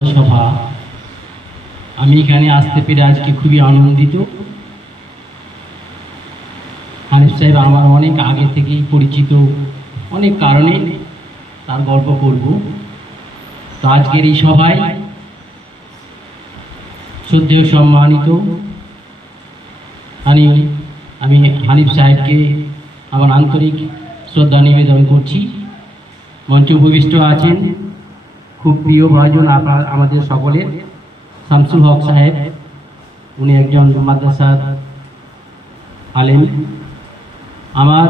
সভা আমি এখানে আসতে পেরে আজকে খুবই আনন্দিত। হানিফ সাহেব আমার অনেক আগে থেকেই পরিচিত, অনেক কারণে তার গল্প করব। তো আজকের এই সভায় শ্রদ্ধেয় সম্মানিত আমি হানিফ সাহেবকে আমার আন্তরিক শ্রদ্ধা নিবেদন করছি। মঞ্চে উপবিষ্ট আছেন খুব প্রিয় ভাজন আমাদের সকলের শামসুল হক সাহেব, উনি একজন মাদ্রাসার আলেম। আমার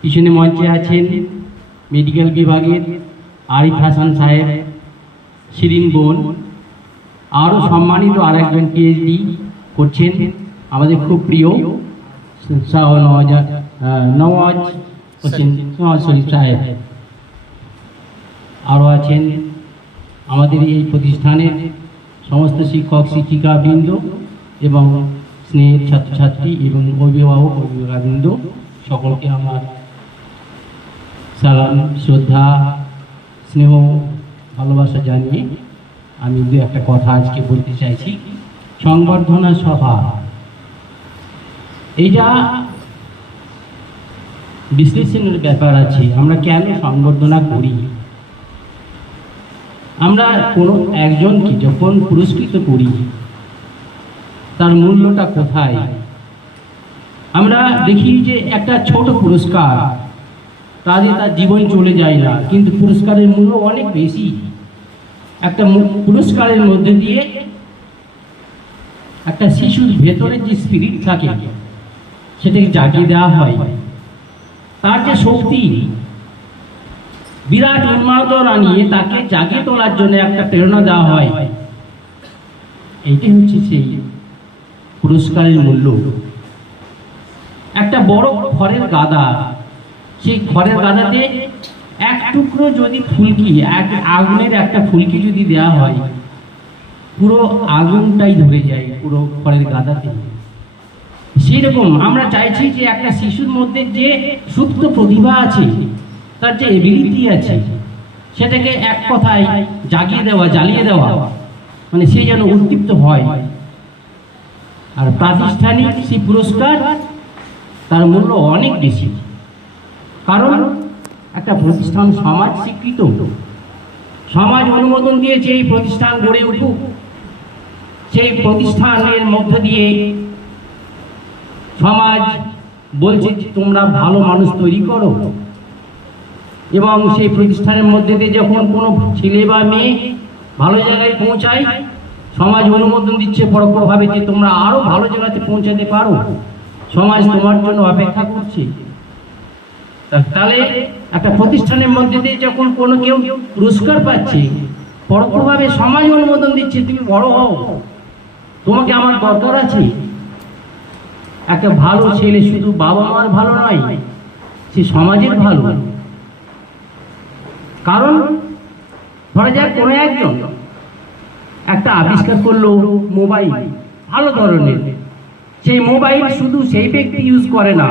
পিছনে মঞ্চে আছেন মেডিকেল বিভাগের আরিফ হাসান সাহেব, শিরিন বোন, আরও সম্মানিত আরেকজন পিএইচডি করছেন আমাদের খুব প্রিয় নওয়াজ শরীফ সাহেব। আরও আছেন আমাদের এই প্রতিষ্ঠানের সমস্ত শিক্ষক শিক্ষিকা বৃন্দ এবং স্নেহের ছাত্রছাত্রী এবং অভিভাবক অভিভাবকবৃন্দ, সকলকে আমার সালাম, শ্রদ্ধা, স্নেহ, ভালোবাসা জানিয়ে আমি দু একটা কথা আজকে বলতে চাইছি। সংবর্ধনা সভা এইটা বিশ্লেষণের ব্যাপার আছে। আমরা কেন সংবর্ধনা করি? আমরা কোনো একজনকে যখন পুরস্কৃত করি তার মূল্যটা কোথায়? আমরা দেখি যে একটা ছোট পুরস্কার তাদের তার জীবন চলে যায় না, কিন্তু পুরস্কারের মূল্য অনেক বেশি। একটা পুরস্কারের মধ্যে দিয়ে একটা শিশুর ভেতরে যে স্পিরিট থাকে সেটাকে জাগিয়ে দেওয়া হয়। তার যে শক্তি, বিরাট উন্মাদনা নিয়ে তাকে জাগিয়ে তোলার জন্য একটা প্রেরণা দেওয়া হয়। এইটাই হচ্ছে সেই পুরস্কারের মূল্য। একটা বড় খড়ের গাদা, সেই খড়ের গাদাতে এক টুকরো যদি ফুলকি, আগুনের একটা ফুলকি যদি দেওয়া হয়, পুরো আগুনটাই ধরে যায় পুরো খড়ের গাদাতে। সেরকম আমরা চাইছি যে একটা শিশুর মধ্যে যে সুপ্ত প্রতিভা আছে, তার যে এবিলিটি আছে, সেটাকে এক কথায় জাগিয়ে দেওয়া, জ্বালিয়ে দেওয়া, মানে সে যেন উদ্দীপ্ত হয়। আর প্রাতিষ্ঠানিক সেই পুরস্কার তার মূল্য অনেক বেশি, কারণ একটা প্রতিষ্ঠান সমাজ স্বীকৃত, সমাজ অনুমোদন দিয়েছে এই প্রতিষ্ঠান গড়ে উঠুক। সেই প্রতিষ্ঠানের মধ্য দিয়ে সমাজ বলছে যে তোমরা ভালো মানুষ তৈরি করো, এবং সেই প্রতিষ্ঠানের মধ্যে দিয়ে যখন কোনো ছেলে বা মেয়ে ভালো জায়গায় পৌঁছায়, সমাজ অনুমোদন দিচ্ছে পরোক্ষভাবে যে তোমরা আরো ভালো জায়গাতে পৌঁছাতে পারো, সমাজ তোমার জন্য অপেক্ষা করছে। তাহলে একটা প্রতিষ্ঠানের মধ্যে দিয়ে যখন কোনো কেউ পুরস্কার পাচ্ছে, পরোক্ষভাবে সমাজ অনুমোদন দিচ্ছে তুমি বড় হও, তোমাকে আমার দরকার আছে। একটা ভালো ছেলে শুধু বাবা মার ভালো নয়, সে সমাজের ভালো। কারণ ধরা যাক কোনো একজন একটা আবিষ্কার করলো মোবাইল, ভালো ধরনের, সেই মোবাইল শুধু সেই ব্যক্তি ইউজ করে না,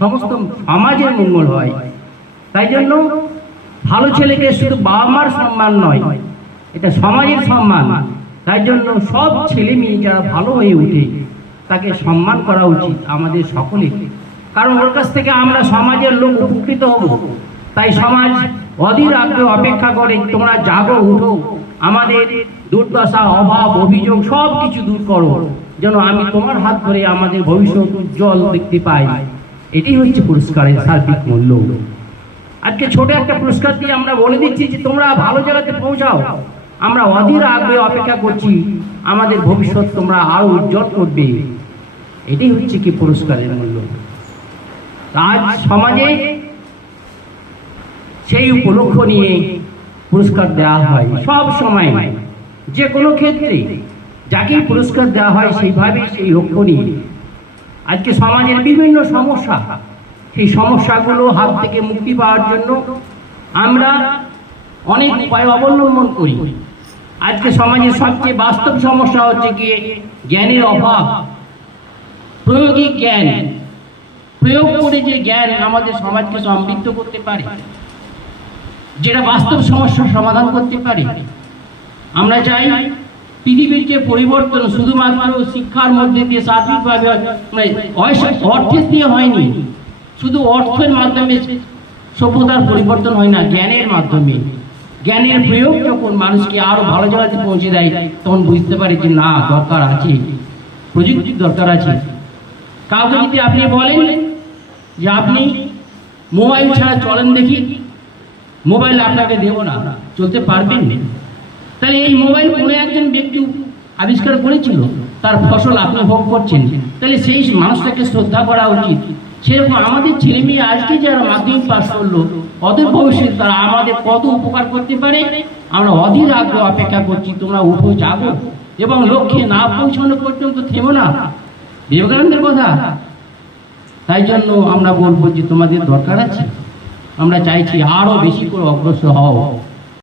সমস্ত সমাজের মঙ্গল হয়। তাই জন্য ভালো ছেলেকে শুধু বাবা মার সম্মান নয়, এটা সমাজের সম্মান। তাই জন্য সব ছেলে মেয়ে যারা ভালো হয়ে ওঠে তাকে সম্মান করা উচিত আমাদের সকলের, কারণ ওর কাছ থেকে আমরা সমাজের লোক উপকৃত হব। তাই সমাজ অধীর আগ্রহে অপেক্ষা করে তোমরা জাগো, উঠো, আমাদের দুর্দশা, অভাব, অভিযোগ সব কিছু দূর করো, যেন আমি তোমার হাত ধরে আমাদের ভবিষ্যৎ উজ্জ্বল দেখতে পাই। এটাই হচ্ছে পুরস্কারের সার্বিক মূল্য। আজকে ছোট একটা পুরস্কার দিয়ে আমরা বলে দিচ্ছি যে তোমরা ভালো জায়গাতে পৌঁছাও, আমরা অধীর আগ্রহে অপেক্ষা করছি, আমাদের ভবিষ্যৎ তোমরা আরো উজ্জ্বল করবে। এটাই হচ্ছে কি পুরস্কারের মূল্য। আজ সমাজে সেই উপলক্ষ নিয়ে পুরস্কার দেওয়া হয় সব সময়, যে কোনো ক্ষেত্রে যাকে পুরস্কার দেওয়া হয় সেইভাবে সেই লক্ষ্য নিয়ে। আজকে সমাজের বিভিন্ন সমস্যা, সেই সমস্যাগুলো হাত থেকে মুক্তি পাওয়ার জন্য আমরা অনেক উপায় অবলম্বন করি। আজকে সমাজের সবচেয়ে বাস্তব সমস্যা হচ্ছে গিয়ে জ্ঞানের অভাব। প্রায়োগিক জ্ঞান, প্রয়োগ করে যে জ্ঞান আমাদের সমাজকে সমৃদ্ধ করতে পারে, যেটা বাস্তব সমস্যার সমাধান করতে পারে, আমরা চাই পৃথিবীর যে পরিবর্তন শুধুমাত্র শিক্ষার মধ্যে দিয়ে সার্বিকভাবে মানে অর্থের দিয়ে হয়নি, শুধু অর্থের মাধ্যমে সভ্যতার পরিবর্তন হয় না, জ্ঞানের মাধ্যমে। জ্ঞানের প্রয়োগ যখন মানুষকে আরো ভালো জায়গাতে পৌঁছে দেয়, তখন বুঝতে পারে যে না, দরকার আছে, প্রযুক্তির দরকার আছে। কাউকে যদি আপনি বলেন যে আপনি মোবাইল ছাড়া চলেন দেখি, মোবাইল আপনাকে দেব না, চলতে পারবেন না। তাহলে এই মোবাইল কোনো একজন ব্যক্তি আবিষ্কার করেছিল, তার ফসল আপনি ভোগ করছেন, তাহলে সেই মানুষটাকে শ্রদ্ধা করা উচিত। সেরকম আমাদের ছেলে মেয়ে আজকে যারা মাধ্যমিক পাস করলো, অদূর ভবিষ্যৎ তারা আমাদের কত উপকার করতে পারে, আমরা অধীর আগ্রহ অপেক্ষা করছি। তোমরা উঠো, জাগো এবং লক্ষ্যে না পৌঁছানো পর্যন্ত থেমো না, বিবেকানন্দের কথা। তাই জন্য আমরা বলবো যে তোমাদের দরকার আছে, আমরা চাইছি আরো বেশি করে অগ্রসর হও।